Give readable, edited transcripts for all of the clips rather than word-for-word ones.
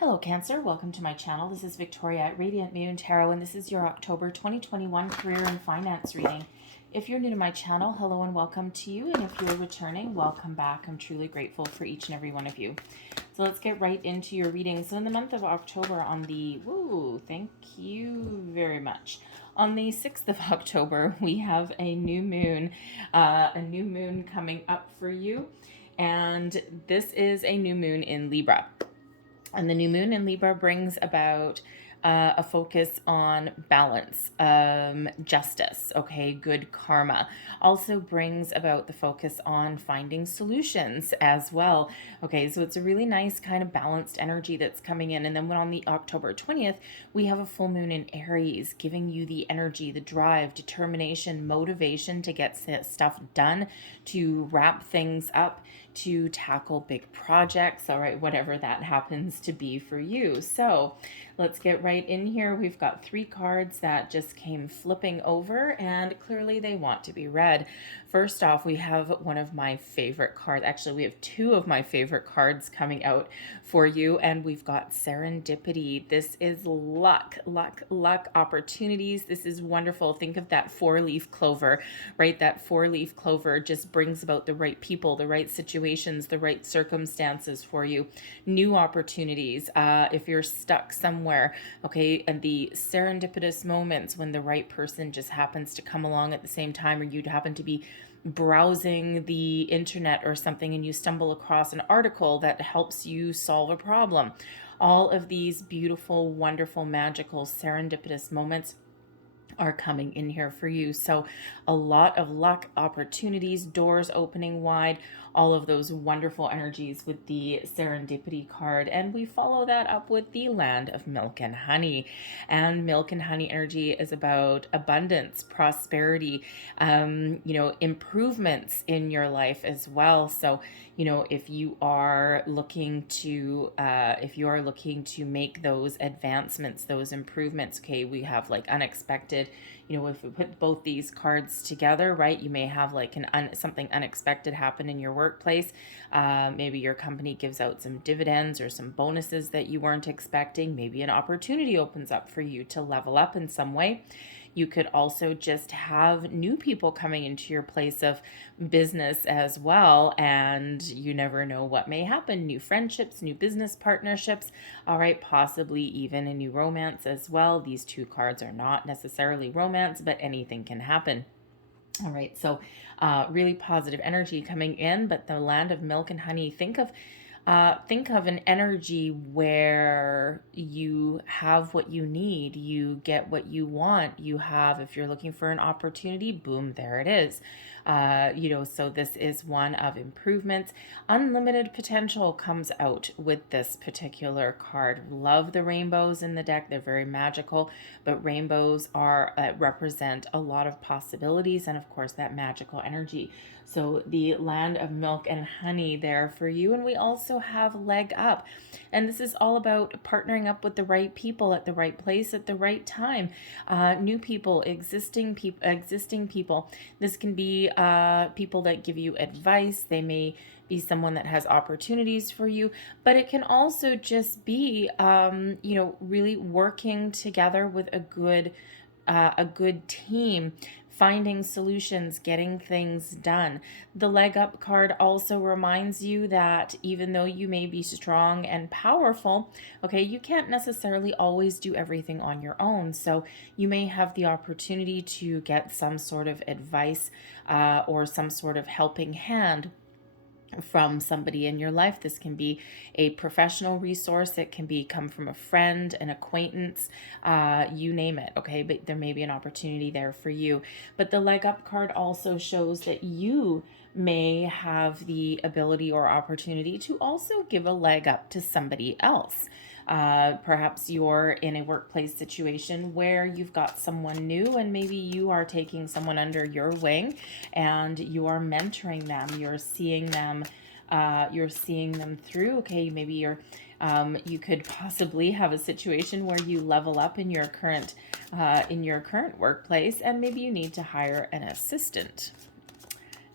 Hello Cancer, welcome to my channel. This is Victoria at Radiant Moon Tarot, and this is your October 2021 career and finance reading. If you're new to my channel, hello and welcome to you, and if you're returning, welcome back. I'm truly grateful for each and every one of you. So let's get right into your reading. So in the month of October on the, thank you very much. On the 6th of October, we have a new moon coming up for you, and this is a new moon in Libra. And the new moon in Libra brings about a focus on balance, justice, okay, good karma. Also brings about the focus on finding solutions as well. Okay, so it's a really nice kind of balanced energy that's coming in. And then when on the October 20th, we have a full moon in Aries, giving you the energy, the drive, determination, motivation to get stuff done, to wrap things up, to tackle big projects, all right, whatever that happens to be for you. So let's get right in here. We've got 3 cards that just came flipping over, and clearly they want to be read. First off, we have one of my favorite cards. Actually, we have 2 of my favorite cards coming out for you, and we've got serendipity. This is luck, opportunities. This is wonderful. Think of that 4-leaf clover, right? That 4-leaf clover just brings about the right people, the right situations, the right circumstances for you, new opportunities. If you're stuck somewhere, okay, and the serendipitous moments when the right person just happens to come along at the same time, or you'd happen to be browsing the internet or something and you stumble across an article that helps you solve a problem. All of these beautiful, wonderful, magical, serendipitous moments are coming in here for you. So a lot of luck, opportunities, doors opening wide, all of those wonderful energies with the serendipity card. And we follow that up with the land of milk and honey. And milk and honey energy is about abundance, prosperity, improvements in your life as well. So, if you are looking to make those advancements, those improvements, okay, we have like unexpected, if we put both these cards together, right, you may have like something unexpected happen in your workplace. Maybe your company gives out some dividends or some bonuses that you weren't expecting. Maybe an opportunity opens up for you to level up in some way. You could also just have new people coming into your place of business as well, and you never know what may happen. New friendships, new business partnerships, all right, possibly even a new romance as well. These 2 cards are not necessarily romance, but anything can happen. All right, so really positive energy coming in, but the land of milk and honey, think of an energy where you have what you need, you get what you want, you have, if you're looking for an opportunity, boom, there it is. So this is one of improvements. Unlimited potential comes out with this particular card. Love the rainbows in the deck. They're very magical, but rainbows represent a lot of possibilities and, of course, that magical energy. So the land of milk and honey there for you. And we also have leg up. And this is all about partnering up with the right people at the right place at the right time. New people, existing people. This can be people that give you advice. They may be someone that has opportunities for you, but it can also just be, really working together with a good team, finding solutions, getting things done. The leg up card also reminds you that even though you may be strong and powerful, okay, you can't necessarily always do everything on your own. So you may have the opportunity to get some sort of advice or some sort of helping hand from somebody in your life. This can be a professional resource. It can come from a friend, an acquaintance, you name it, okay? But there may be an opportunity there for you. But the leg up card also shows that you may have the ability or opportunity to also give a leg up to somebody else. Perhaps you're in a workplace situation where you've got someone new and maybe you are taking someone under your wing and you are mentoring them. You're seeing them through. Okay, maybe you could possibly have a situation where you level up in your current workplace, and maybe you need to hire an assistant.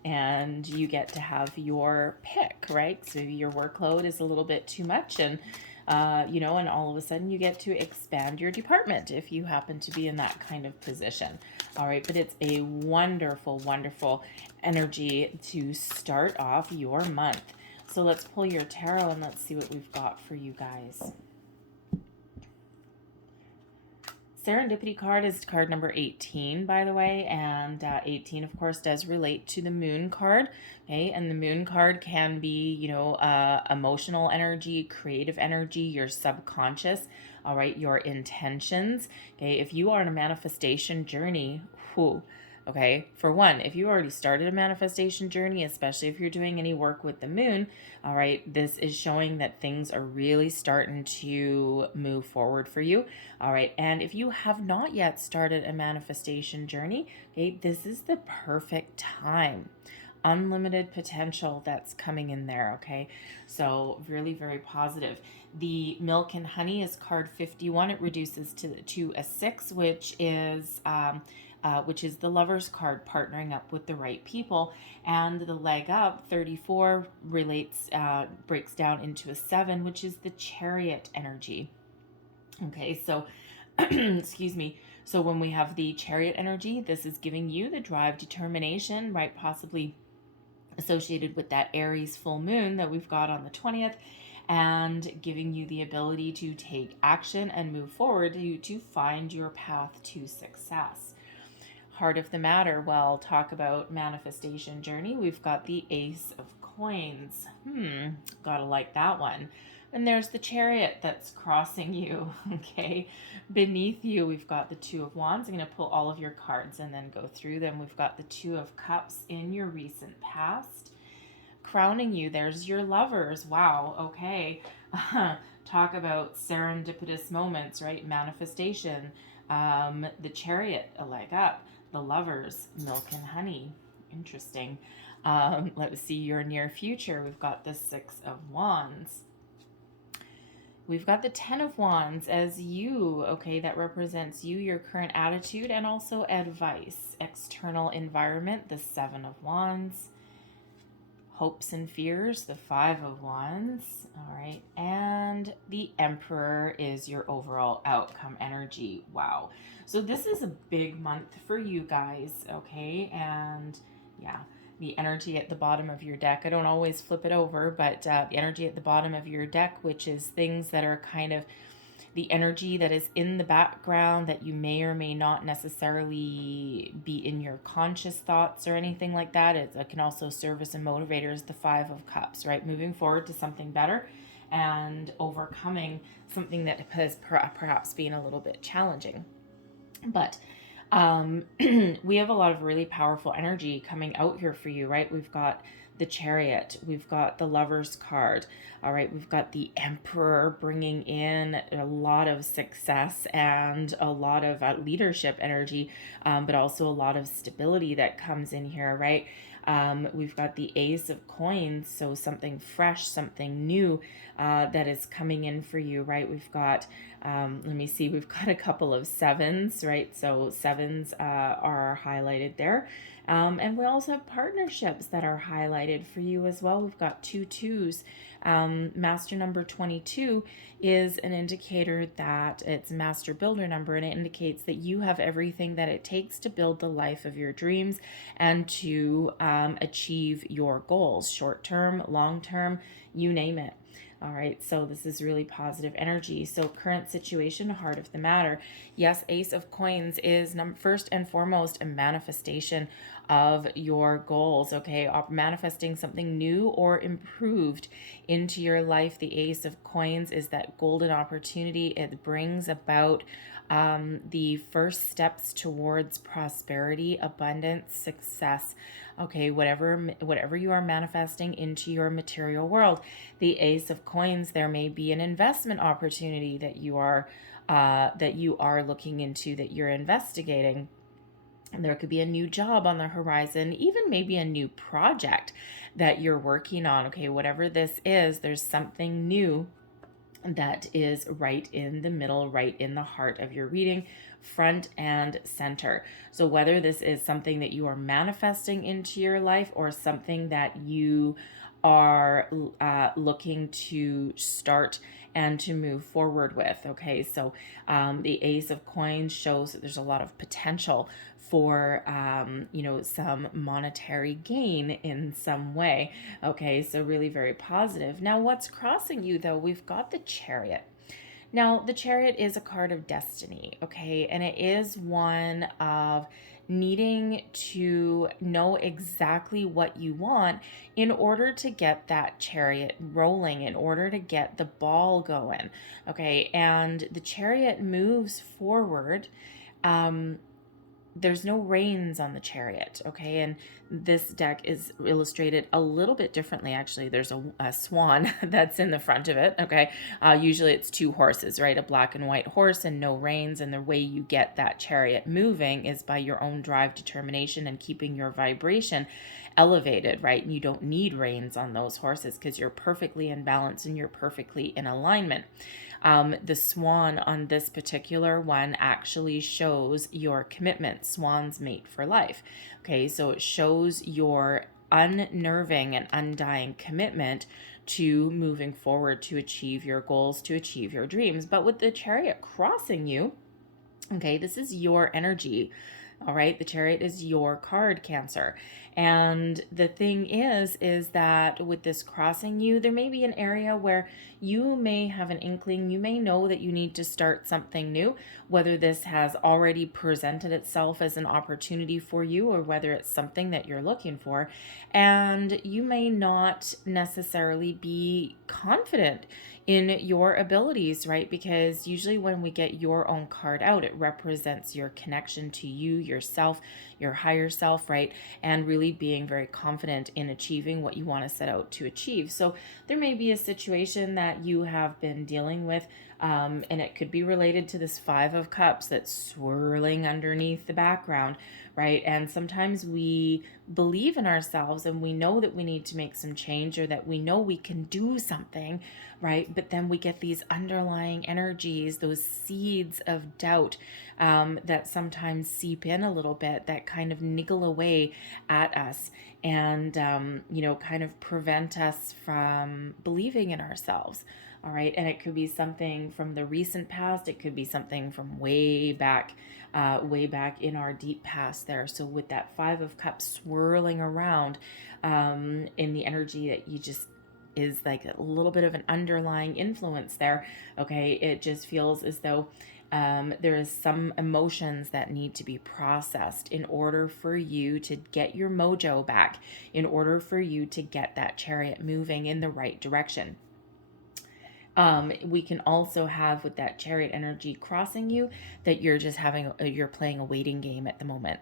And you get to have your pick, right? So maybe your workload is a little bit too much, and and all of a sudden you get to expand your department if you happen to be in that kind of position. All right, but it's a wonderful, wonderful energy to start off your month. So let's pull your tarot and let's see what we've got for you guys. Serendipity card is card number 18, by the way, and 18, of course, does relate to the moon card, okay? And the moon card can be, emotional energy, creative energy, your subconscious, all right, your intentions, okay? If you are on a manifestation journey, okay, for one, if you already started a manifestation journey, especially if you're doing any work with the moon, all right, this is showing that things are really starting to move forward for you. All right, and if you have not yet started a manifestation journey, okay, this is the perfect time. Unlimited potential that's coming in there, okay? So really very positive. The milk and honey is card 51. It reduces to a 6, which is the lover's card, partnering up with the right people. And the leg up, 34, breaks down into a 7, which is the chariot energy. Okay, so, excuse me. So when we have the chariot energy, this is giving you the drive, determination, right? Possibly associated with that Aries full moon that we've got on the 20th, and giving you the ability to take action and move forward to find your path to success. Heart of the matter, well, talk about manifestation journey. We've got the Ace of Coins. Gotta like that one. And there's the Chariot that's crossing you, okay? Beneath you, we've got the Two of Wands. I'm going to pull all of your cards and then go through them. We've got the Two of Cups in your recent past. Crowning you, there's your lovers. Wow, okay. Talk about serendipitous moments, right? Manifestation. The Chariot, a leg up. The lovers, milk and honey. Interesting. Let's see your near future. We've got the Six of Wands. We've got the Ten of Wands as you, okay, that represents you, your current attitude, and also advice. External environment, the Seven of Wands. Hopes and fears, the Five of Wands. All right, and the Emperor is your overall outcome energy. Wow. So this is a big month for you guys, okay? And yeah, the energy at the bottom of your deck. I don't always flip it over, but the energy at the bottom of your deck, which is things that are kind of the energy that is in the background that you may or may not necessarily be in your conscious thoughts or anything like that. It can also serve as a motivator, as the Five of Cups, right? Moving forward to something better and overcoming something that has perhaps been a little bit challenging. But we have a lot of really powerful energy coming out here for you, right? We've got the Chariot, we've got the Lover's card, all right, we've got the Emperor bringing in a lot of success and a lot of leadership energy, but also a lot of stability that comes in here, right? We've got the Ace of Coins, so something fresh, something new that is coming in for you, right? We've got, let me see, we've got a couple of sevens, right? So sevens are highlighted there. And we also have partnerships that are highlighted for you as well. We've got 2 2s. Master number 22 is an indicator that it's master builder number, and it indicates that you have everything that it takes to build the life of your dreams and to achieve your goals, short term, long term, you name it. All right, so this is really positive energy. So current situation, heart of the matter. Yes, Ace of Coins is first and foremost a manifestation of your goals, okay? Manifesting something new or improved into your life. The Ace of Coins is that golden opportunity. It brings about the first steps towards prosperity, abundance, success. Okay, whatever you are manifesting into your material world. The Ace of Coins, there may be an investment opportunity that you are looking into, that you're investigating. And there could be a new job on the horizon, even maybe a new project that you're working on. Okay, whatever this is, there's something new that is right in the middle, right in the heart of your reading, front and center. So whether this is something that you are manifesting into your life or something that you are looking to start and to move forward with. Okay, so the Ace of Coins shows that there's a lot of potential for some monetary gain in some way. Okay, so really very positive. Now, what's crossing you though? We've got the Chariot. Now, the Chariot is a card of destiny, okay? And it is one of needing to know exactly what you want in order to get that chariot rolling, in order to get the ball going, okay? And the Chariot moves forward. There's no reins on the Chariot, okay? And this deck is illustrated a little bit differently, actually. There's a swan that's in the front of it, okay? Usually it's two horses, right? A black and white horse and no reins. And the way you get that chariot moving is by your own drive, determination, and keeping your vibration elevated, right? And you don't need reins on those horses because you're perfectly in balance and you're perfectly in alignment. The swan on this particular one actually shows your commitment. Swans mate for life. Okay, so it shows your unnerving and undying commitment to moving forward to achieve your goals, to achieve your dreams. But with the Chariot crossing you, okay, this is your energy. All right, the Chariot is your card, Cancer. And the thing is that with this crossing you, there may be an area where you may have an inkling, you may know that you need to start something new, whether this has already presented itself as an opportunity for you or whether it's something that you're looking for. And you may not necessarily be confident in your abilities, right? Because usually when we get your own card out, it represents your connection to you, yourself, your higher self, right? And really being very confident in achieving what you want to set out to achieve. So there may be a situation that you have been dealing with, and it could be related to this Five of Cups that's swirling underneath the background, right? And sometimes we believe in ourselves and we know that we need to make some change or that we know we can do something, right? But then we get these underlying energies, those seeds of doubt that sometimes seep in a little bit, that kind of niggle away at us and, kind of prevent us from believing in ourselves. All right. And it could be something from the recent past. It could be something from way back in our deep past there. So with that Five of Cups swirling around in the energy that you just is like a little bit of an underlying influence there. Okay. It just feels as though there is some emotions that need to be processed in order for you to get your mojo back, in order for you to get that chariot moving in the right direction. We can also have with that chariot energy crossing you that you're just you're playing a waiting game at the moment.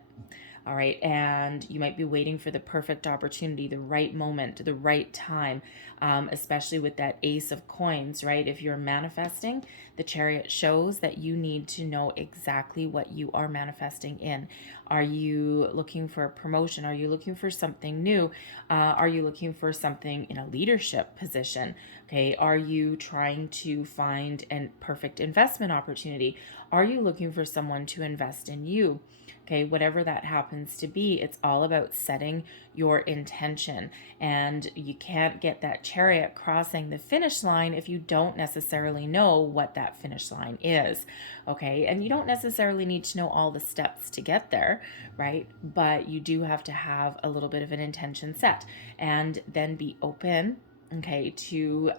All right. And you might be waiting for the perfect opportunity, the right moment, the right time, especially with that Ace of Coins, right? If you're manifesting, the Chariot shows that you need to know exactly what you are manifesting in. Are you looking for a promotion? Are you looking for something new? Are you looking for something in a leadership position? Okay. Are you trying to find a perfect investment opportunity? Are you looking for someone to invest in you? Okay, whatever that happens to be, it's all about setting your intention. And you can't get that chariot crossing the finish line if you don't necessarily know what that finish line is. Okay, and you don't necessarily need to know all the steps to get there, right? But you do have to have a little bit of an intention set and then be open, okay, to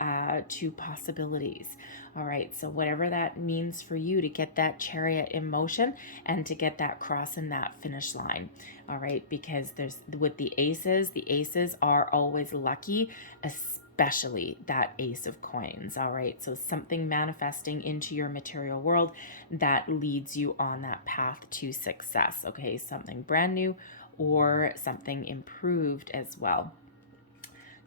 possibilities. All right, so whatever that means for you to get that chariot in motion and to get that cross in that finish line. All right, because there's with the aces are always lucky, especially that Ace of Coins. All right, so something manifesting into your material world that leads you on that path to success. Okay, something brand new or something improved as well.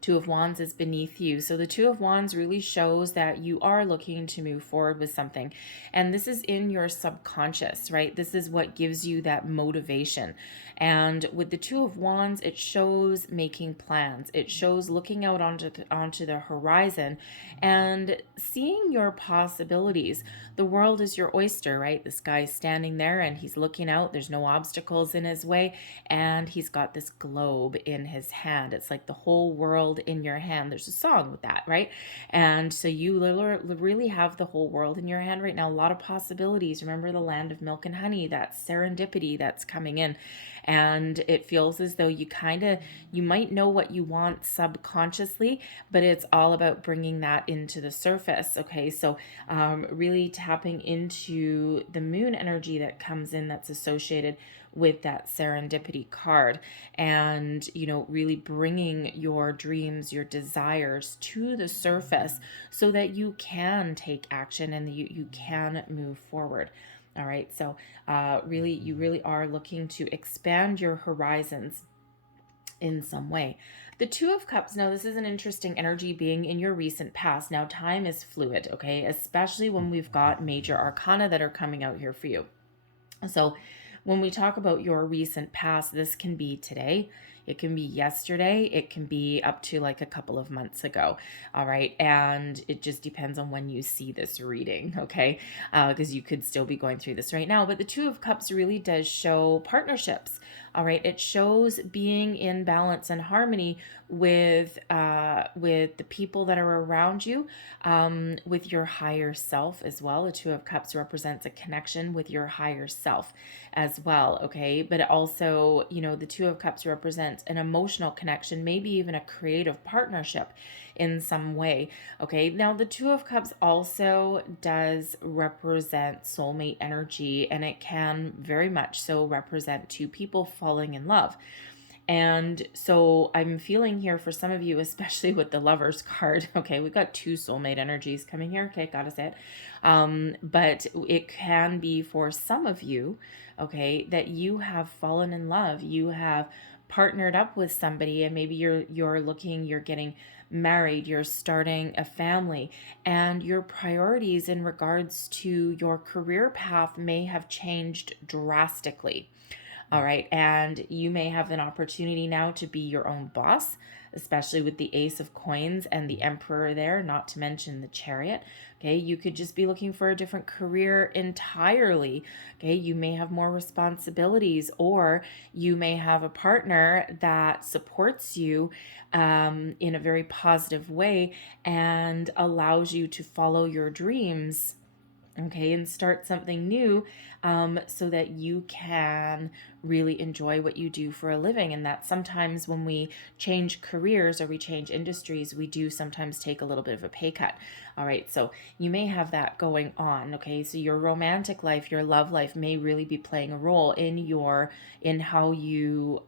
Two of Wands is beneath you. So the Two of Wands really shows that you are looking to move forward with something. And this is in your subconscious, right? This is what gives you that motivation. And with the Two of Wands, it shows making plans. It shows looking out onto the horizon and seeing your possibilities. The world is your oyster, right? This guy's standing there and he's looking out. There's no obstacles in his way. And he's got this globe in his hand. It's like the whole world world in your hand. There's a song with that, right? And so you really have the whole world in your hand right now. A lot of possibilities. Remember the land of milk and honey, that serendipity that's coming in. And it feels as though you might know what you want subconsciously, but it's all about bringing that into the surface. Okay, so really tapping into the moon energy that comes in, that's associated with that serendipity card, and really bringing your dreams, your desires to the surface so that you can take action and you can move forward. All right, so you really are looking to expand your horizons in some way. The Two of Cups, now this is an interesting energy being in your recent past. Now time is fluid, okay, especially when we've got major arcana that are coming out here for you. So when we talk about your recent past, this can be today, it can be yesterday, it can be up to like a couple of months ago. All right. And it just depends on when you see this reading. Okay. Because you could still be going through this right now. But the Two of Cups really does show partnerships. All right. It shows being in balance and harmony with the people that are around you, with your higher self as well. The Two of Cups represents a connection with your higher self as well. Okay. But also, the Two of Cups represents an emotional connection, maybe even a creative partnership in some way. Okay. Now the Two of Cups also does represent soulmate energy, and it can very much so represent two people falling in love. And so I'm feeling here for some of you, especially with the Lovers card. Okay, we've got two soulmate energies coming here. Okay, gotta say it. But it can be for some of you, okay, that you have fallen in love. You have partnered up with somebody, and maybe you're getting married, you're starting a family, and your priorities in regards to your career path may have changed drastically. All right. And you may have an opportunity now to be your own boss, especially with the Ace of Coins and the Emperor there, not to mention the Chariot. Okay. You could just be looking for a different career entirely. Okay. You may have more responsibilities, or you may have a partner that supports you in a very positive way and allows you to follow your dreams, okay, and start something new, so that you can really enjoy what you do for a living. And that sometimes when we change careers or we change industries, we do sometimes take a little bit of a pay cut. All right, so you may have that going on. Okay, so your romantic life, your love life may really be playing a role in how you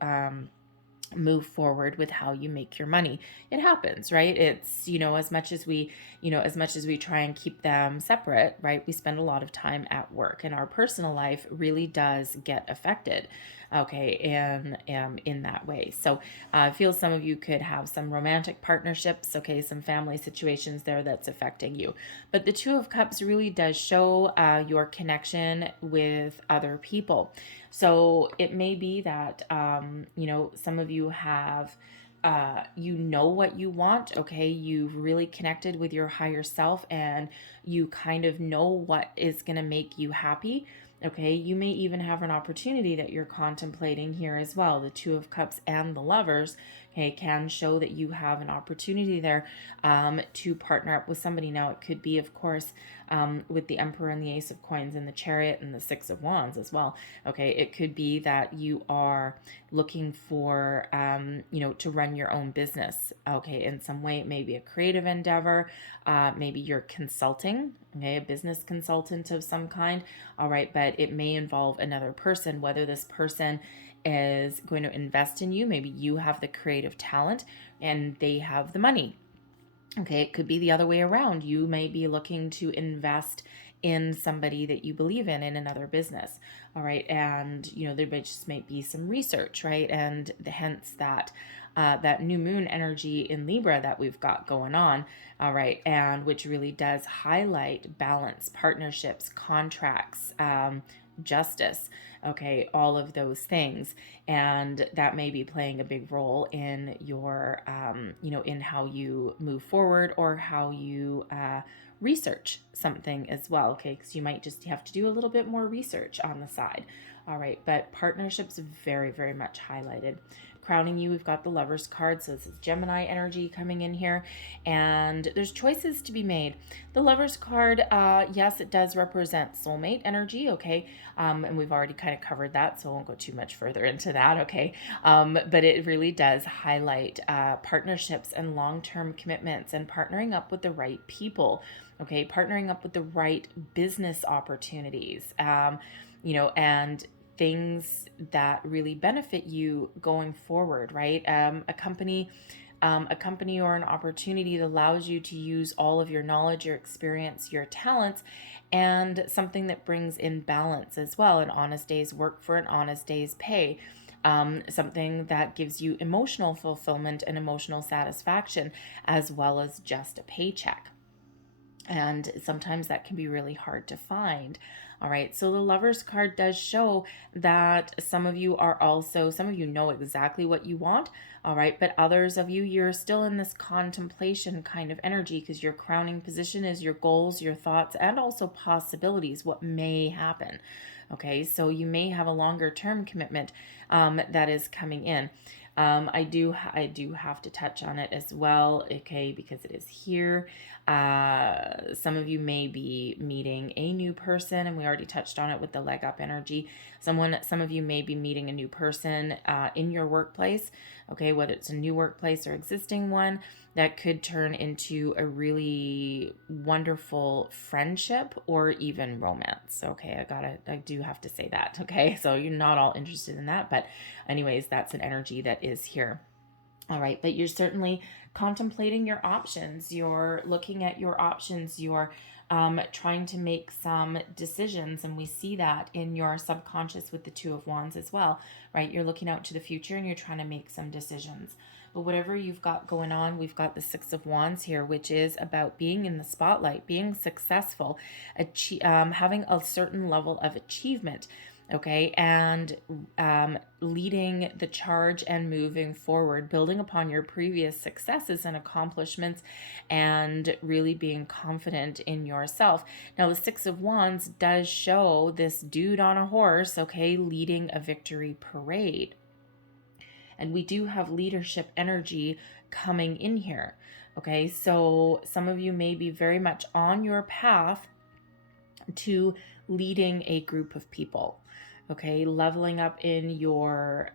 move forward with how you make your money. It happens, right? It's, as much as we try and keep them separate, right? We spend a lot of time at work, and our personal life really does get affected. Okay, and in that way. So I feel some of you could have some romantic partnerships, okay, some family situations there that's affecting you. But the Two of Cups really does show your connection with other people. So it may be that, some of you have, what you want, okay? You've really connected with your higher self, and you kind of know what is going to make you happy. Okay, you may even have an opportunity that you're contemplating here as well. The Two of Cups and the Lovers, okay, can show that you have an opportunity there to partner up with somebody. Now, it could be, of course, with the Emperor and the Ace of Coins and the Chariot and the Six of Wands as well. Okay, it could be that you are looking for, to run your own business. Okay, in some way, it may be a creative endeavor. Maybe you're consulting, okay, a business consultant of some kind. All right, but it may involve another person, whether this person is going to invest in you. Maybe you have the creative talent and they have the money. Okay, it could be the other way around. You may be looking to invest in somebody that you believe in another business. All right, and there might be some research, right? And hence that that new moon energy in Libra that we've got going on. All right, and which really does highlight balance, partnerships, contracts, justice, okay, all of those things. And that may be playing a big role in your, in how you move forward or how you research something as well, okay, because you might just have to do a little bit more research on the side. All right, but partnerships very, very much highlighted. crowning you, we've got the Lovers card. So this is Gemini energy coming in here, and there's choices to be made. The Lovers card, yes, it does represent soulmate energy, okay? And we've already kind of covered that, so I won't go too much further into that, okay? But it really does highlight partnerships and long-term commitments and partnering up with the right people, okay? Partnering up with the right business opportunities, and things that really benefit you going forward, right? A company or an opportunity that allows you to use all of your knowledge, your experience, your talents, and something that brings in balance as well. An honest day's work for an honest day's pay. Something that gives you emotional fulfillment and emotional satisfaction, as well as just a paycheck. And sometimes that can be really hard to find. All right, so the Lovers card does show that some of you know exactly what you want, all right, but others of you, you're still in this contemplation kind of energy, because your crowning position is your goals, your thoughts, and also possibilities, what may happen. Okay, so you may have a longer term commitment that is coming in. I do have to touch on it as well, okay, because it is here. Some of you may be meeting a new person, and we already touched on it with the leg up energy. Some of you may be meeting a new person in your workplace, okay, whether it's a new workplace or existing one, that could turn into a really wonderful friendship or even romance. Okay, I do have to say that, okay? So you're not all interested in that, but anyways, that's an energy that is here. All right, but you're certainly contemplating your options. You're looking at your options. You're trying to make some decisions, and we see that in your subconscious with the Two of Wands as well, right? You're looking out to the future and you're trying to make some decisions. But whatever you've got going on, we've got the Six of Wands here, which is about being in the spotlight, being successful, having a certain level of achievement, okay, and leading the charge and moving forward, building upon your previous successes and accomplishments, and really being confident in yourself. Now, the Six of Wands does show this dude on a horse, okay, leading a victory parade. And we do have leadership energy coming in here, okay? So some of you may be very much on your path to leading a group of people, okay, leveling up in your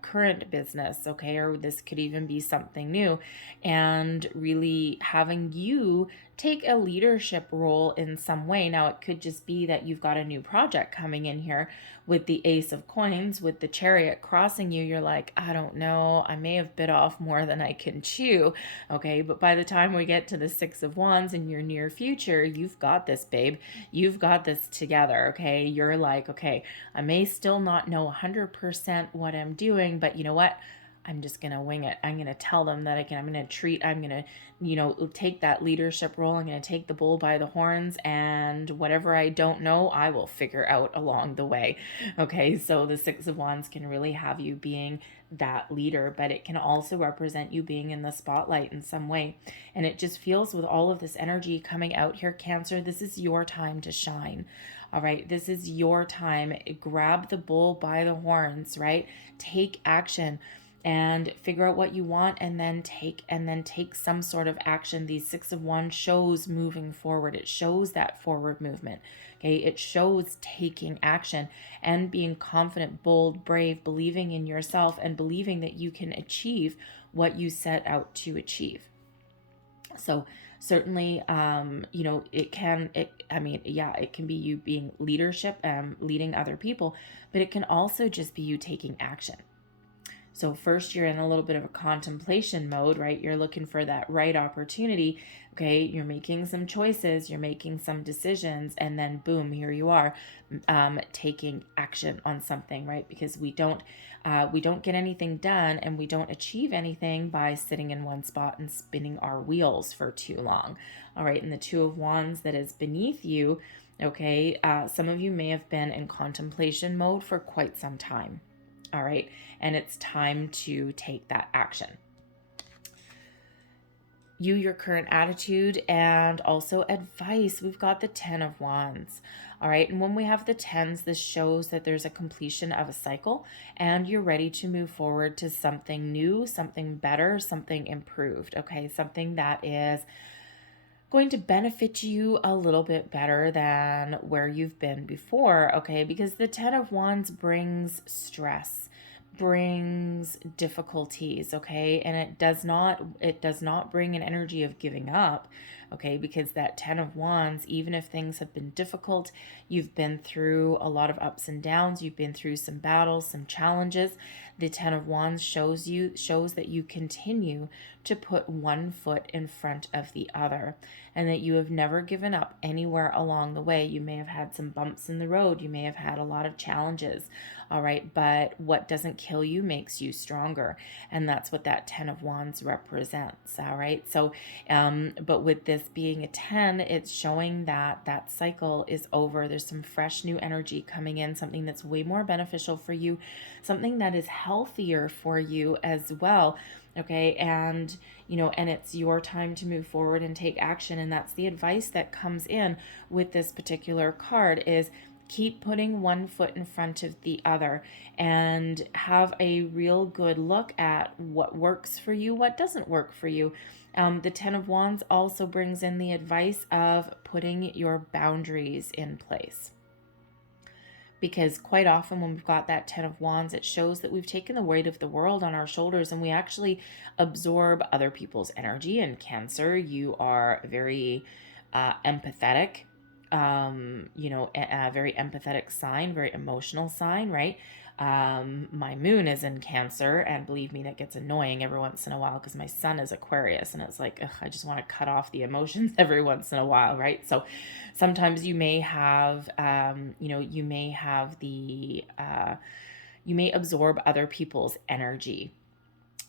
current business, okay, or this could even be something new, and really having you take a leadership role in some way. Now, it could just be that you've got a new project coming in here with the Ace of Coins, with the Chariot crossing you. You're like, I don't know, I may have bit off more than I can chew, okay, but by the time we get to the Six of Wands in your near future, you've got this, babe. You've got this together, okay? You're like, okay, I may still not know 100% what I'm doing, but you know what? I'm just going to wing it. I'm going to tell them that I'm going to take that leadership role. I'm going to take the bull by the horns, and whatever I don't know, I will figure out along the way. Okay, so the Six of Wands can really have you being that leader, but it can also represent you being in the spotlight in some way. And it just feels, with all of this energy coming out here, Cancer, this is your time to shine. All right, this is your time. Grab the bull by the horns, right? Take action and figure out what you want, and then take some sort of action. These Six of Wands shows moving forward. It shows that forward movement. Okay, it shows taking action and being confident, bold, brave, believing in yourself, and believing that you can achieve what you set out to achieve. So certainly, it can be you being leadership, leading other people, but it can also just be you taking action. So first, you're in a little bit of a contemplation mode, right? You're looking for that right opportunity. Okay, you're making some choices, you're making some decisions, and then boom, here you are, taking action on something, right? Because we don't get anything done, and we don't achieve anything by sitting in one spot and spinning our wheels for too long. All right, and the Two of Wands that is beneath you, okay, some of you may have been in contemplation mode for quite some time. All right, and it's time to take that action. you, your current attitude, and also advice. We've got the 10 of Wands. All right. And when we have the 10s, this shows that there's a completion of a cycle and you're ready to move forward to something new, something better, something improved. Okay. Something that is going to benefit you a little bit better than where you've been before. Okay. Because the 10 of Wands brings stress, brings difficulties, okay? And it does not bring an energy of giving up, okay? Because that 10 of Wands, even if things have been difficult, you've been through a lot of ups and downs, you've been through some battles, some challenges. The 10 of Wands shows that you continue to put one foot in front of the other, and that you have never given up anywhere along the way. You may have had some bumps in the road, you may have had a lot of challenges, all right, but what doesn't kill you makes you stronger, and that's what that 10 of Wands represents, all right? So but with this being a 10, it's showing that that cycle is over. There's some fresh new energy coming in, something that's way more beneficial for you, something that is healthier for you as well, okay? And and it's your time to move forward and take action. And that's the advice that comes in with this particular card, is keep putting one foot in front of the other and have a real good look at what works for you, what doesn't work for you. The 10 of Wands also brings in the advice of putting your boundaries in place. Because quite often when we've got that 10 of Wands, it shows that we've taken the weight of the world on our shoulders and we actually absorb other people's energy. And Cancer, you are very empathetic, a very empathetic sign, very emotional sign, right? My moon is in Cancer, and believe me, that gets annoying every once in a while because my sun is Aquarius, and it's like, ugh, I just want to cut off the emotions every once in a while, right? So sometimes you may have, you may absorb other people's energy.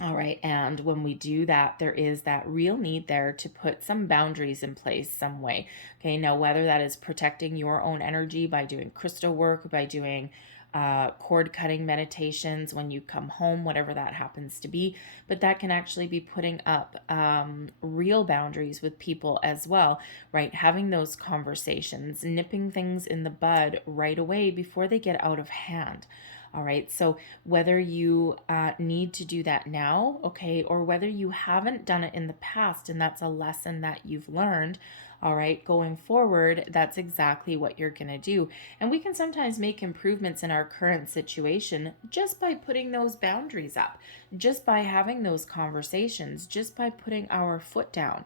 All right. And when we do that, there is that real need there to put some boundaries in place some way. Okay. Now, whether that is protecting your own energy by doing crystal work, by doing cord cutting meditations when you come home, whatever that happens to be, but that can actually be putting up real boundaries with people as well, right? Having those conversations, nipping things in the bud right away before they get out of hand. All right, so whether you need to do that now, okay, or whether you haven't done it in the past and that's a lesson that you've learned, all right, going forward, that's exactly what you're going to do. And we can sometimes make improvements in our current situation just by putting those boundaries up, just by having those conversations, just by putting our foot down.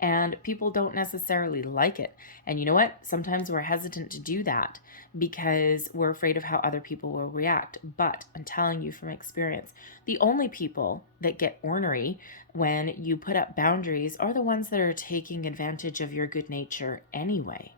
And people don't necessarily like it. And you know what? Sometimes we're hesitant to do that because we're afraid of how other people will react. But I'm telling you from experience, the only people that get ornery when you put up boundaries are the ones that are taking advantage of your good nature anyway.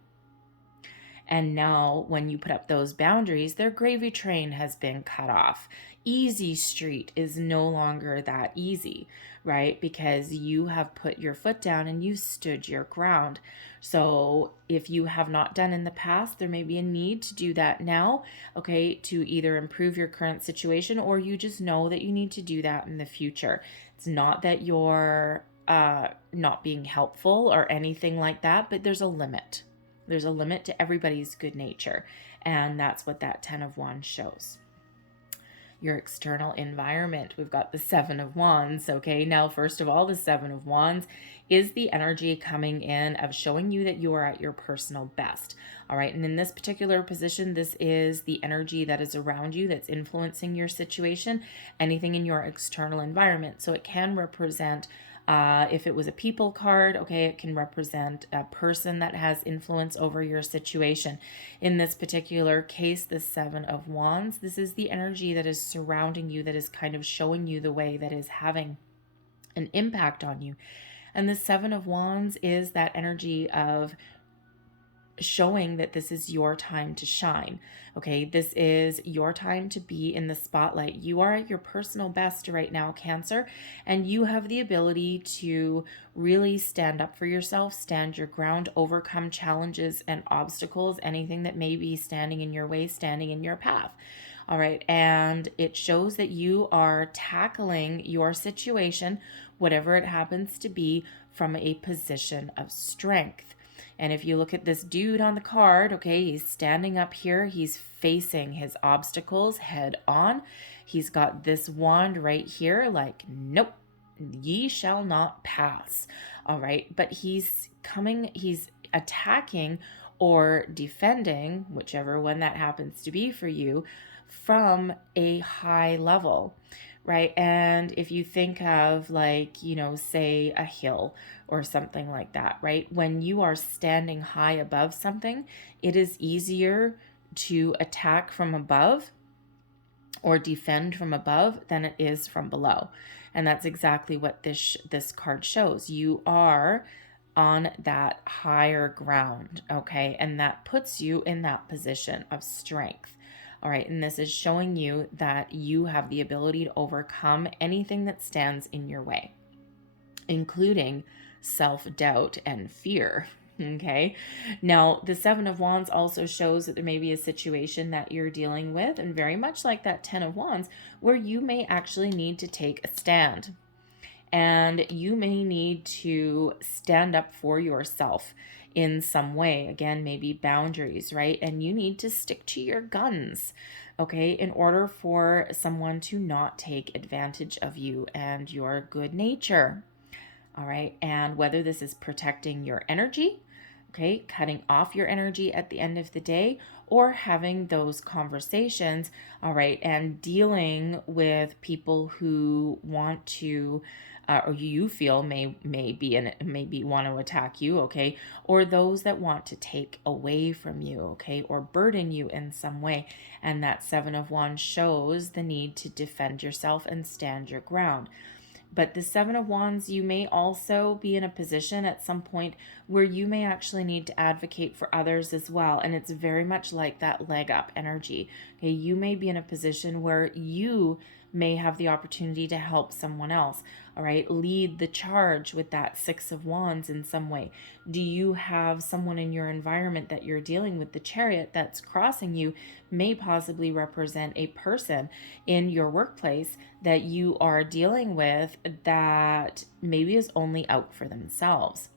And now when you put up those boundaries, their gravy train has been cut off. Easy street is no longer that easy, right? Because you have put your foot down and you stood your ground. So if you have not done in the past, there may be a need to do that now, okay, to either improve your current situation, or you just know that you need to do that in the future. It's not that you're not being helpful or anything like that, but there's a limit. There's a limit to everybody's good nature, and that's what that 10 of Wands shows. Your external environment, we've got the 7 of Wands, okay? Now, first of all, the 7 of Wands is the energy coming in of showing you that you are at your personal best, all right? And in this particular position, this is the energy that is around you that's influencing your situation, anything in your external environment. So it can represent if it was a people card, okay, it can represent a person that has influence over your situation. In this particular case, the 7 of Wands, this is the energy that is surrounding you, that is kind of showing you the way, that is having an impact on you. And the 7 of Wands is that energy of showing that this is your time to shine. Okay, this is your time to be in the spotlight. You are at your personal best right now, Cancer, and you have the ability to really stand up for yourself, stand your ground, overcome challenges and obstacles, anything that may be standing in your way, standing in your path. All right. And it shows that you are tackling your situation, whatever it happens to be, from a position of strength. And if you look at this dude on the card, okay, he's standing up here. He's facing his obstacles head on. He's got this wand right here, like, nope, ye shall not pass. All right. But he's attacking or defending, whichever one that happens to be for you, from a high level, right? And if you think of, like, say a hill or something like that, right? When you are standing high above something, it is easier to attack from above or defend from above than it is from below. And that's exactly what this card shows. You are on that higher ground, okay? And that puts you in that position of strength. All right, and this is showing you that you have the ability to overcome anything that stands in your way, including self-doubt and fear. Okay, now the Seven of Wands also shows that there may be a situation that you're dealing with, and very much like that Ten of Wands, where you may actually need to take a stand. And you may need to stand up for yourself in some way. Again, maybe boundaries, right? And you need to stick to your guns, okay, in order for someone to not take advantage of you and your good nature. All right. And whether this is protecting your energy, okay, cutting off your energy at the end of the day, or having those conversations, all right, and dealing with people who want to, or you feel may want to attack you, okay, or those that want to take away from you, okay, or burden you in some way. And that Seven of Wands shows the need to defend yourself and stand your ground. But the Seven of Wands, you may also be in a position at some point where you may actually need to advocate for others as well. And it's very much like that leg up energy. Okay, you may be in a position where you may have the opportunity to help someone else. All right, lead the charge with that Six of Wands in some way. Do you have someone in your environment that you're dealing with? The Chariot that's crossing you may possibly represent a person in your workplace that you are dealing with that maybe is only out for themselves,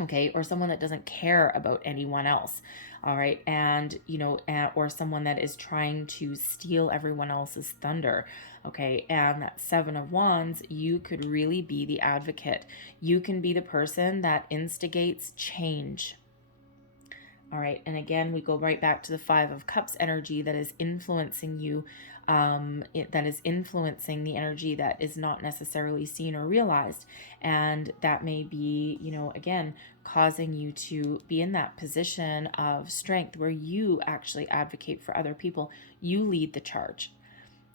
okay, or someone that doesn't care about anyone else. All right, and or someone that is trying to steal everyone else's thunder. Okay, and that Seven of Wands, you could really be the advocate. You can be the person that instigates change. All right, and again, we go right back to the Five of Cups energy that is influencing you, that is influencing the energy that is not necessarily seen or realized. And that may be, again, causing you to be in that position of strength where you actually advocate for other people. You lead the charge.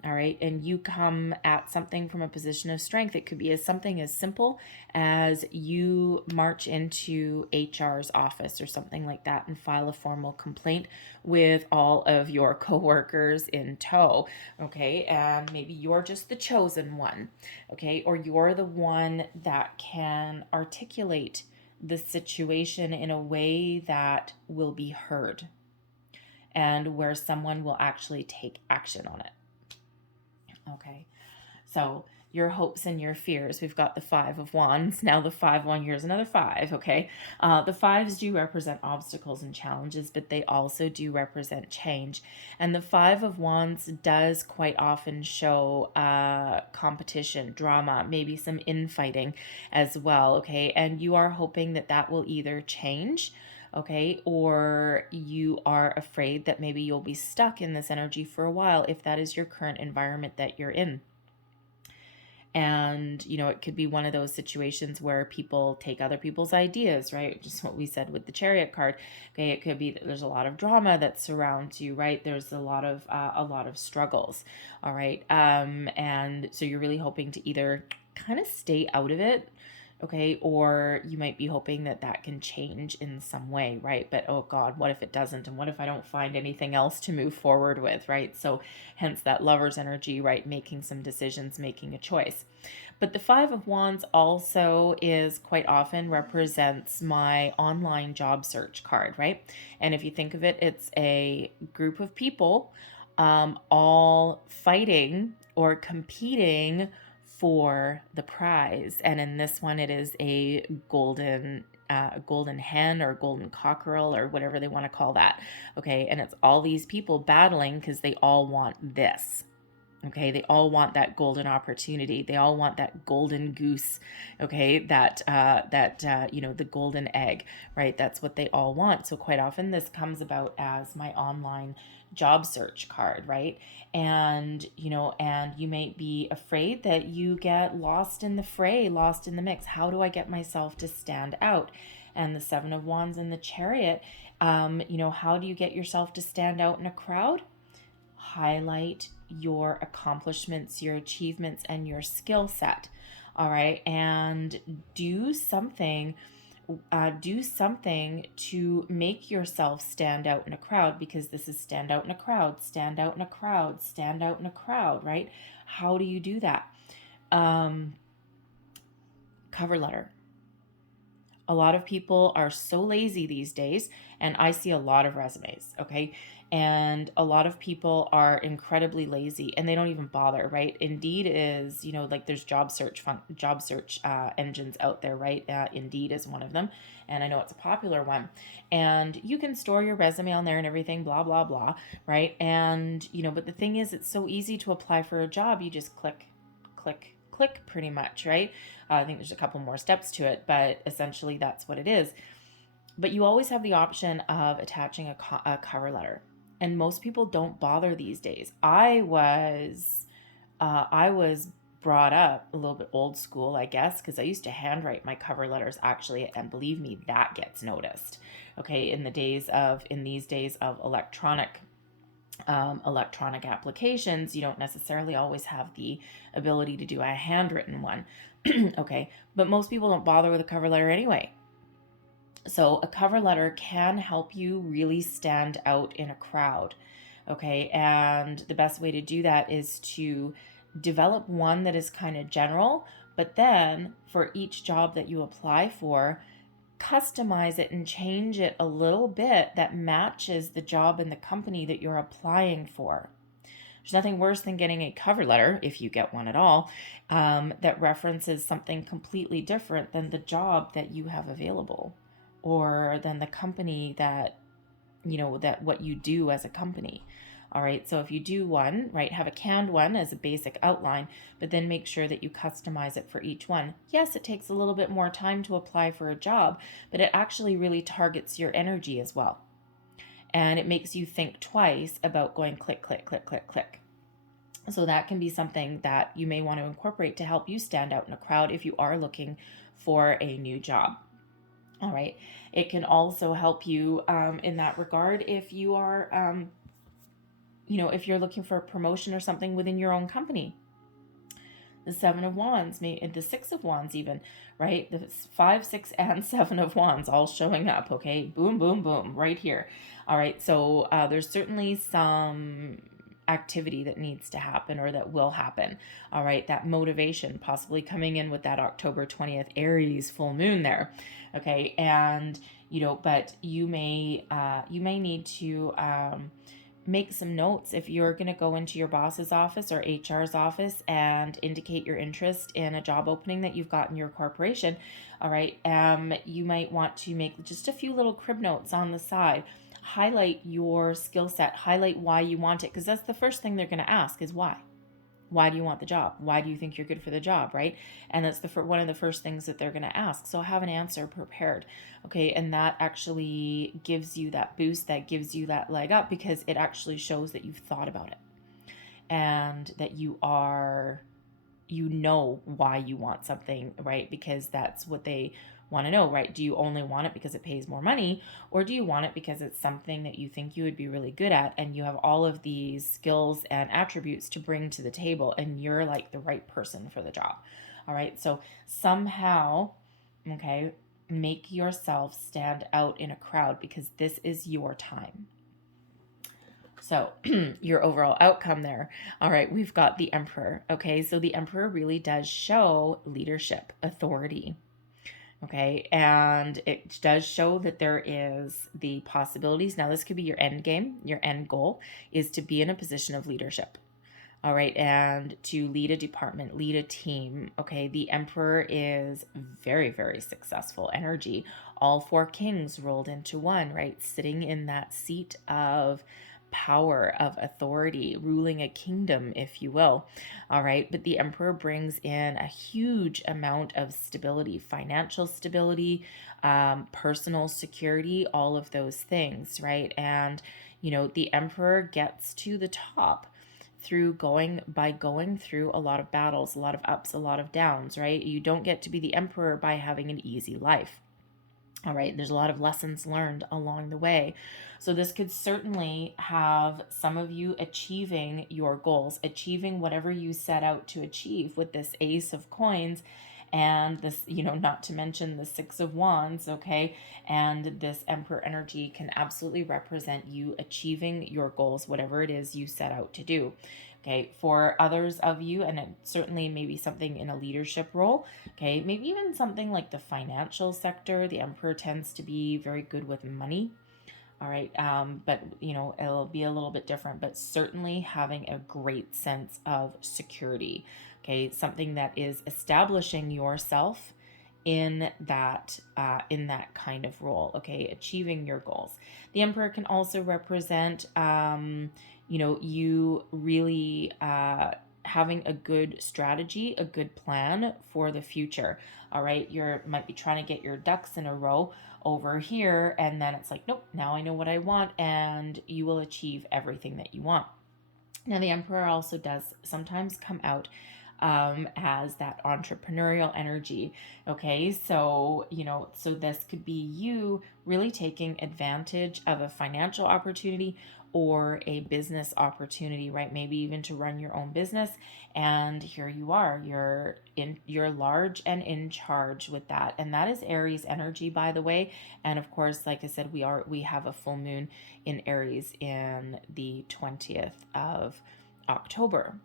All right, and you come at something from a position of strength. It could be something as simple as you march into HR's office or something like that and file a formal complaint with all of your coworkers in tow, okay? And maybe you're just the chosen one, okay? Or you're the one that can articulate the situation in a way that will be heard and where someone will actually take action on it. Okay, so your hopes and your fears. We've got the Five of Wands. Now the 5-1, here's another 5, okay? The 5s do represent obstacles and challenges, but they also do represent change. And the 5 of Wands does quite often show competition, drama, maybe some infighting as well, okay? And you are hoping that that will either change, okay, or you are afraid that maybe you'll be stuck in this energy for a while if that is your current environment that you're in. And, it could be one of those situations where people take other people's ideas, right? Just what we said with the Chariot card. Okay, it could be that there's a lot of drama that surrounds you, right? There's a lot of struggles, all right? And so you're really hoping to either kind of stay out of it, okay, or you might be hoping that that can change in some way, right? But oh God, what if it doesn't? And what if I don't find anything else to move forward with, right? So hence that Lover's energy, right? Making some decisions, making a choice. But the Five of Wands also is quite often represents my online job search card, right? And if you think of it, it's a group of people all fighting or competing for the prize. And in this one, it is a golden hen or golden cockerel or whatever they want to call that. Okay. And it's all these people battling because they all want this. Okay, they all want that golden opportunity. They all want that golden goose. Okay, the golden egg, right? That's what they all want. So quite often this comes about as my online job search card, right? And you might be afraid that you get lost in the fray, lost in the mix. How do I get myself to stand out? And the Seven of Wands and the Chariot, how do you get yourself to stand out in a crowd? Highlight your accomplishments, your achievements, and your skill set. All right. And do something to make yourself stand out in a crowd, because this is stand out in a crowd, stand out in a crowd, stand out in a crowd, right? How do you do that? Cover letter. A lot of people are so lazy these days, and I see a lot of resumes, okay? And a lot of people are incredibly lazy and they don't even bother, right? Indeed is, there's job search engines out there, right? Indeed is one of them, and I know it's a popular one. And you can store your resume on there and everything, blah, blah, blah, right? And, but the thing is, it's so easy to apply for a job. You just click, click, click pretty much, right? I think there's a couple more steps to it, but essentially that's what it is. But you always have the option of attaching a cover letter. And most people don't bother these days. I was brought up a little bit old school, I guess, because I used to handwrite my cover letters actually, and believe me, that gets noticed. Okay, in these days of electronic applications, you don't necessarily always have the ability to do a handwritten one. Okay, but most people don't bother with a cover letter anyway. So a cover letter can help you really stand out in a crowd. Okay, and the best way to do that is to develop one that is kind of general, but then for each job that you apply for, customize it and change it a little bit that matches the job and the company that you're applying for. There's nothing worse than getting a cover letter, if you get one at all, that references something completely different than the job that you have available, or than the company that what you do as a company. All right, so if you do one, right, have a canned one as a basic outline, but then make sure that you customize it for each one. Yes, it takes a little bit more time to apply for a job, but it actually really targets your energy as well. And it makes you think twice about going click, click, click, click, click. So that can be something that you may want to incorporate to help you stand out in a crowd if you are looking for a new job. All right. It can also help you in that regard if you are, if you're looking for a promotion or something within your own company. The Seven of Wands, the Six of Wands even, right? The 5, 6, and 7 of Wands all showing up, okay? Boom, boom, boom, right here. All right, so there's certainly some activity that needs to happen or that will happen. All right, that motivation possibly coming in with that October 20th Aries full moon there. Okay, and but you may need to make some notes if you're going to go into your boss's office or HR's office and indicate your interest in a job opening that you've got in your corporation. All right, you might want to make just a few little crib notes on the side. Highlight your skill set, highlight why you want it, because that's the first thing they're going to ask is why. Why do you want the job? Why do you think you're good for the job, right? And that's one of the first things that they're going to ask. So have an answer prepared, okay? And that actually gives you that boost, that gives you that leg up, because it actually shows that you've thought about it and that you know why you want something, right? Because that's what they want to know, right? Do you only want it because it pays more money, or do you want it because it's something that you think you would be really good at and you have all of these skills and attributes to bring to the table and you're like the right person for the job? All right, so somehow, okay, make yourself stand out in a crowd, because this is your time. So your overall outcome there. All right, we've got the Emperor. Okay, so the Emperor really does show leadership, authority. Okay, and it does show that there is the possibilities. Now, this could be your end game. Your end goal is to be in a position of leadership. All right, and to lead a department, lead a team. Okay, the Emperor is very, very successful energy. All four kings rolled into one, right? Sitting in that seat of power, of authority, ruling a kingdom, if you will. All right, but the Emperor brings in a huge amount of stability, financial stability, personal security, all of those things, right? And, the Emperor gets to the top through going through a lot of battles, a lot of ups, a lot of downs, right? You don't get to be the emperor by having an easy life. All right, there's a lot of lessons learned along the way. So this could certainly have some of you achieving your goals, achieving whatever you set out to achieve with this Ace of Coins and this, not to mention the Six of Wands, okay? And this Emperor energy can absolutely represent you achieving your goals, whatever it is you set out to do. Okay, for others of you, and it certainly maybe something in a leadership role, okay, maybe even something like the financial sector. The Emperor tends to be very good with money. All right, but it'll be a little bit different, but certainly having a great sense of security. Okay, something that is establishing yourself in that kind of role. Okay, achieving your goals. The Emperor can also represent you really having a good strategy, a good plan for the future. All right, you might be trying to get your ducks in a row over here, and then it's like, nope, now I know what I want, and you will achieve everything that you want. Now, the Emperor also does sometimes come out as that entrepreneurial energy. Okay, so so this could be you really taking advantage of a financial opportunity or a business opportunity, right? Maybe even to run your own business, and here you are, you're large and in charge with that. And that is Aries energy, by the way. And of course, like I said, we have a full moon in Aries in the 20th of October.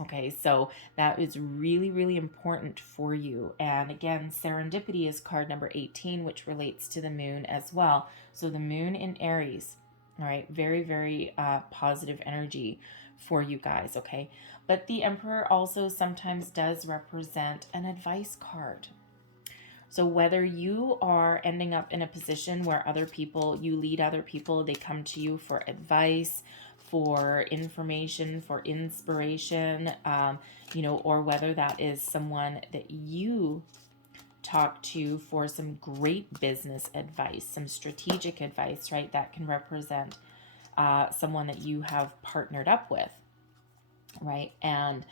Okay, so that is really, really important for you. And again, serendipity is card number 18, which relates to the moon as well. So the moon in Aries, all right, very, very positive energy for you guys, okay? But the Emperor also sometimes does represent an advice card. So whether you are ending up in a position where you lead other people, they come to you for advice, for information, for inspiration, or whether that is someone that you talk to for some great business advice, some strategic advice, right? That can represent someone that you have partnered up with, right? And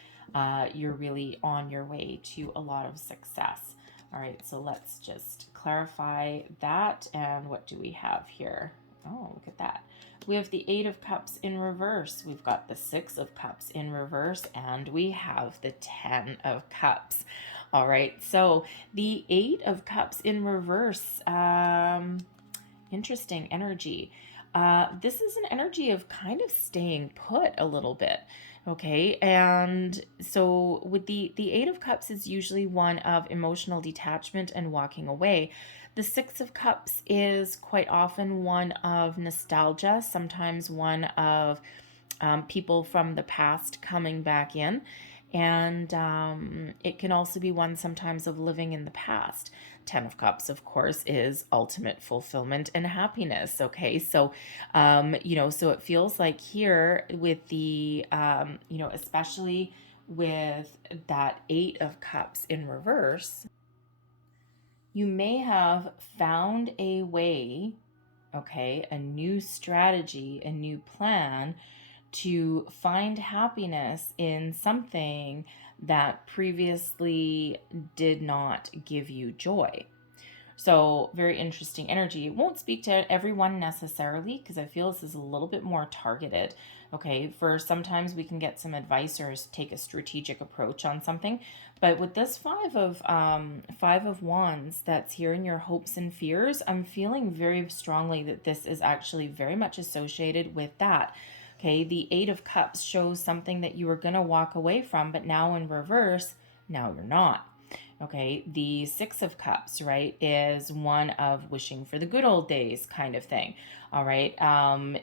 you're really on your way to a lot of success. All right, so let's just clarify that. And what do we have here? Oh, look at that. We have the Eight of Cups in reverse. We've got the Six of Cups in reverse, and we have the 10 of Cups. All right, so the Eight of Cups in reverse, interesting energy. This is an energy of kind of staying put a little bit. Okay, and so with the Eight of Cups is usually one of emotional detachment and walking away. The Six of Cups is quite often one of nostalgia, sometimes one of people from the past coming back in. And it can also be one sometimes of living in the past. Ten of Cups, of course, is ultimate fulfillment and happiness. Okay, so, so it feels like here with the, especially with that Eight of Cups in reverse, you may have found a way, okay, a new strategy, a new plan to find happiness in something that previously did not give you joy. So, very interesting energy. It won't speak to everyone necessarily because I feel this is a little bit more targeted. Okay, for sometimes we can get some advice or take a strategic approach on something, but with this Five of Wands that's here in your hopes and fears, I'm feeling very strongly that this is actually very much associated with that. Okay, the Eight of Cups shows something that you were going to walk away from, but now in reverse, now you're not. Okay, the Six of Cups, right, is one of wishing for the good old days kind of thing. All right,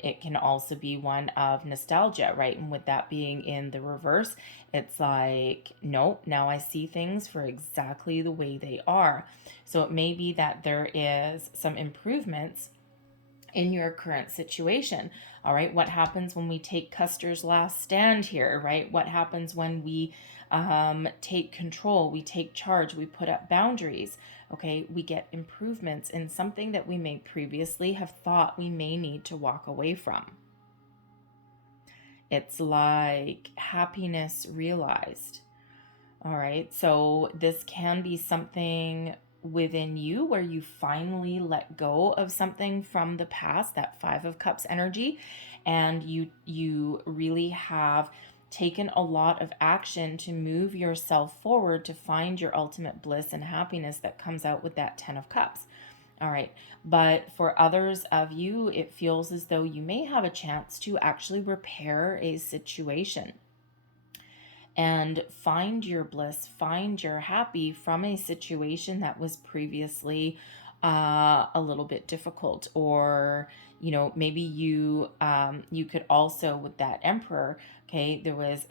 it can also be one of nostalgia, right? And with that being in the reverse, it's like, nope, now I see things for exactly the way they are. So it may be that there is some improvements in your current situation. All right, what happens when we take Custer's last stand here, right? What happens when we take control, we take charge, we put up boundaries? Okay, we get improvements in something that we may previously have thought we may need to walk away from. It's like happiness realized. All right, so this can be something within you where you finally let go of something from the past, that Five of Cups energy, and you really have taken a lot of action to move yourself forward to find your ultimate bliss and happiness that comes out with that Ten of Cups. All right, but for others of you, it feels as though you may have a chance to actually repair a situation and find your bliss, find your happy from a situation that was previously a little bit difficult. Or maybe you could also, with that Emperor, okay, there was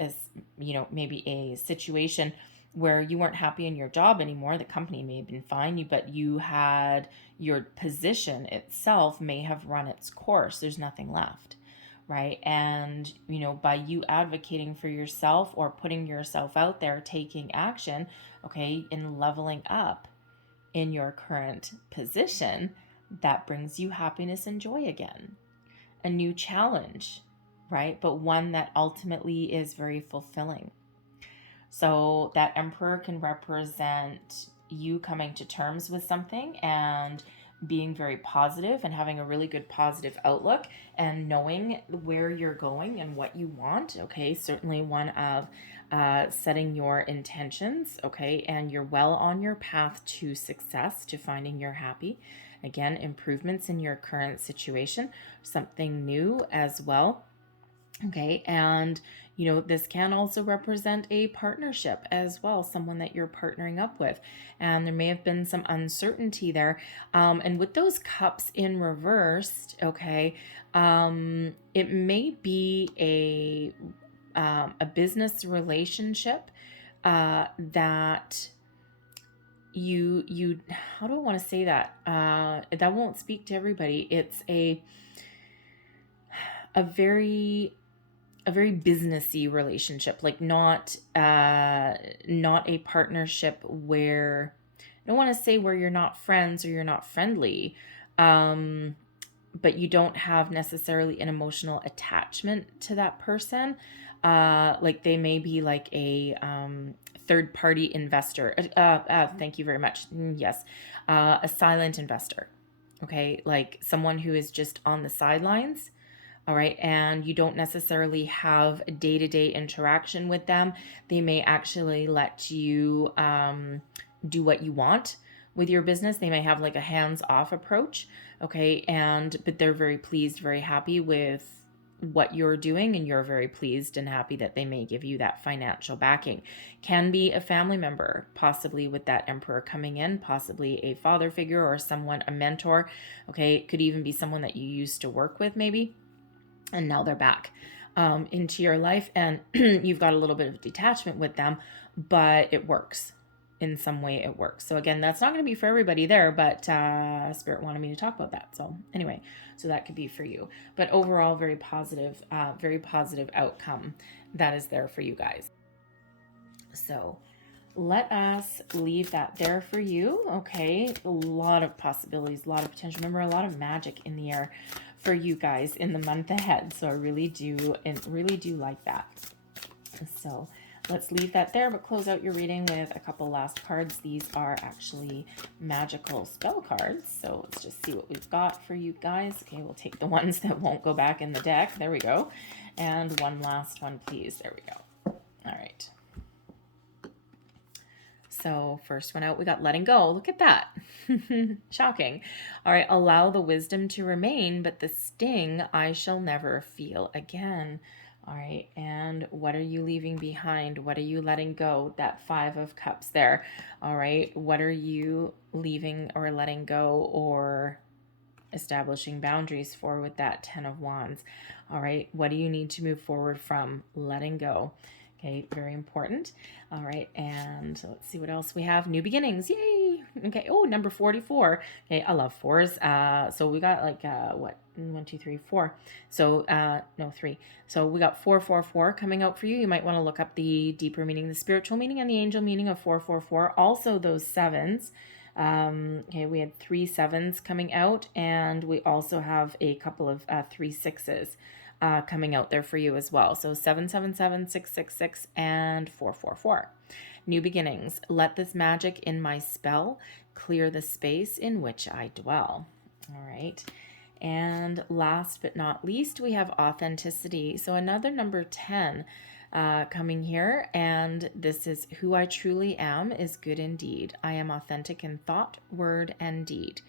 maybe a situation where you weren't happy in your job anymore. The company may have been fine, but you had your position itself may have run its course. There's nothing left, right? And by you advocating for yourself or putting yourself out there, taking action, okay, and leveling up in your current position, that brings you happiness and joy again. A new challenge, right? But one that ultimately is very fulfilling. So that Emperor can represent you coming to terms with something and being very positive and having a really good positive outlook and knowing where you're going and what you want. Okay, certainly one of setting your intentions, okay, and you're well on your path to success, to finding your happy. Again, improvements in your current situation, something new as well. Okay, and this can also represent a partnership as well, someone that you're partnering up with. And there may have been some uncertainty there. And with those cups in reversed, okay, it may be a business relationship that you how do I want to say that? That won't speak to everybody. It's a very businessy relationship, like not a partnership where, I don't want to say where you're not friends or you're not friendly, but you don't have necessarily an emotional attachment to that person. Like they may be like a third party investor. Thank you very much. Yes, a silent investor. Okay, like someone who is just on the sidelines. All right, and you don't necessarily have a day-to-day interaction with them. They may actually let you do what you want with your business. They may have like a hands-off approach, okay, but they're very pleased, very happy with what you're doing, and you're very pleased and happy that they may give you that financial backing. Can be a family member, possibly with that Emperor coming in, possibly a father figure or someone, a mentor, okay. It could even be someone that you used to work with maybe, and now they're back into your life, and you've got a little bit of detachment with them, but it works. In some way it works. So again, that's not going to be for everybody there, but Spirit wanted me to talk about that. So anyway, so that could be for you. But overall, very positive outcome that is there for you guys. So let us leave that there for you. Okay, a lot of possibilities, a lot of potential. Remember, a lot of magic in the air for you guys in the month ahead. So I really do like that. So let's leave that there, but close out your reading with a couple last cards. These are actually magical spell cards. So let's just see what we've got for you guys. Okay, we'll take the ones that won't go back in the deck. There we go. And one last one, please. There we go. All right. So first one out, we got letting go. Look at that. Shocking. All right. Allow the wisdom to remain, but the sting I shall never feel again. All right, and what are you leaving behind? What are you letting go? That Five of Cups there. All right, what are you leaving or letting go or establishing boundaries for with that Ten of Wands? All right, what do you need to move forward from? Letting go. Okay, very important. All right, and let's see what else we have. New beginnings, yay! Okay, oh, number 44. Okay, I love fours. So we got like, what? 1, 2, 3, 4. So, no, 3. So we got 444 coming out for you. You might want to look up the deeper meaning, the spiritual meaning, and the angel meaning of 444. Also, those sevens. Okay, we had 3 sevens coming out, and we also have a couple of 3 sixes coming out there for you as well. So 777, 666, and 444. New beginnings. Let this magic in my spell clear the space in which I dwell. All right. And last but not least, we have authenticity. So another number 10 coming here, and this is who I truly am is good indeed. I am authentic in thought, word, and deed.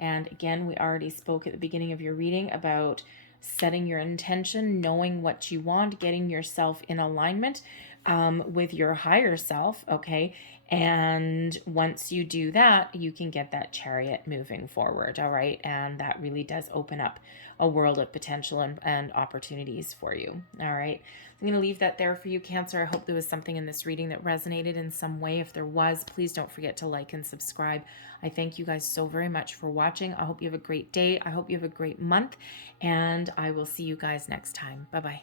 And again, we already spoke at the beginning of your reading about setting your intention, knowing what you want, getting yourself in alignment with your higher self, okay? And once you do that, you can get that chariot moving forward, all right? And that really does open up a world of potential and opportunities for you, all right? I'm going to leave that there for you, Cancer. I hope there was something in this reading that resonated in some way. If there was, please don't forget to like and subscribe. I thank you guys so very much for watching. I hope you have a great day. I hope you have a great month, and I will see you guys next time. Bye-bye.